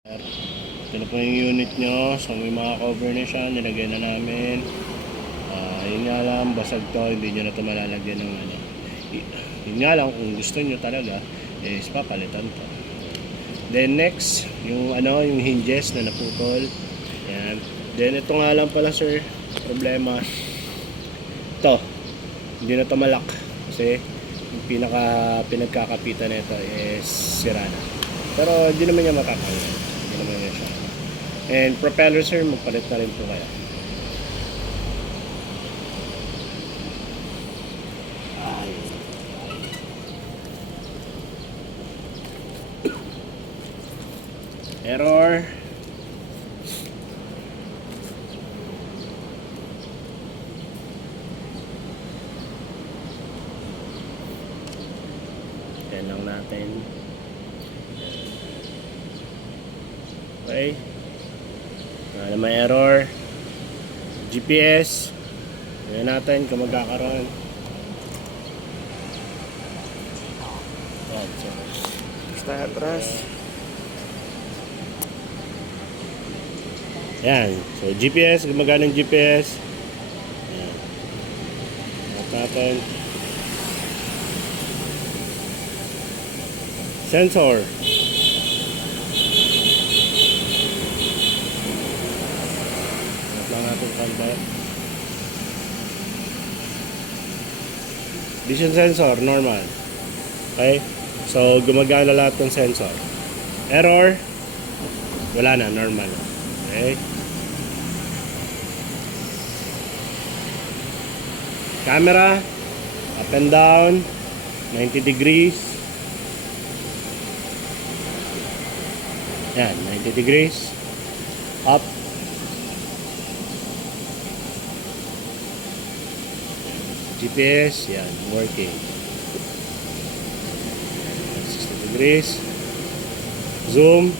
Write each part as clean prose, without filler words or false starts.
Ito na po yung unit nyo. So may mga cover na siya. Nilagay na namin. Yun nga lang, basag to. Hindi nyo na ito malalagyan ng ano. Yun nga lang, kung gusto nyo talaga is papalitan to. Then next, yung ano, yung hinges na naputol. Yan. Then ito nga lang pala sir, problema. Ito, hindi na ito malak. Kasi yung pinagkakapitan nito is sira na. Pero hindi naman niya makakawin. Hindi naman niya siya. And propeller sir, magpalit na rin po kaya. Error. Yan lang natin. Okay. May error. GPS. Tingnan natin kung magkakaroon. Basta atras. Yan. So GPS, gumagana ng GPS. Yan. At natin. Sensor. At lang natin konti. Vision sensor, normal. Okay? So gumagana lahat ng sensor. Error. Wala na, normal. Okay? Camera, up and down, 90 degrees. Yan, 90 degrees. Up. GPS, yan, working. 60 degrees. Zoom.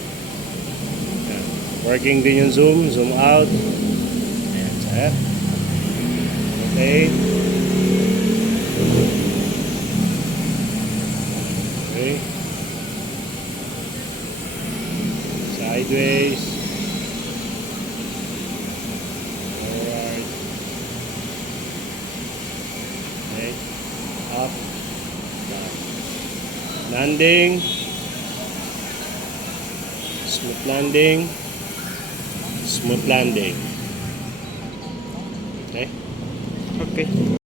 Yan, working din yung zoom. Zoom out. Ayan, sir. Okay. Okay. Sideways. Forward. Okay. Up. Down. Landing. Smooth landing. Smooth landing. Okay. Okay.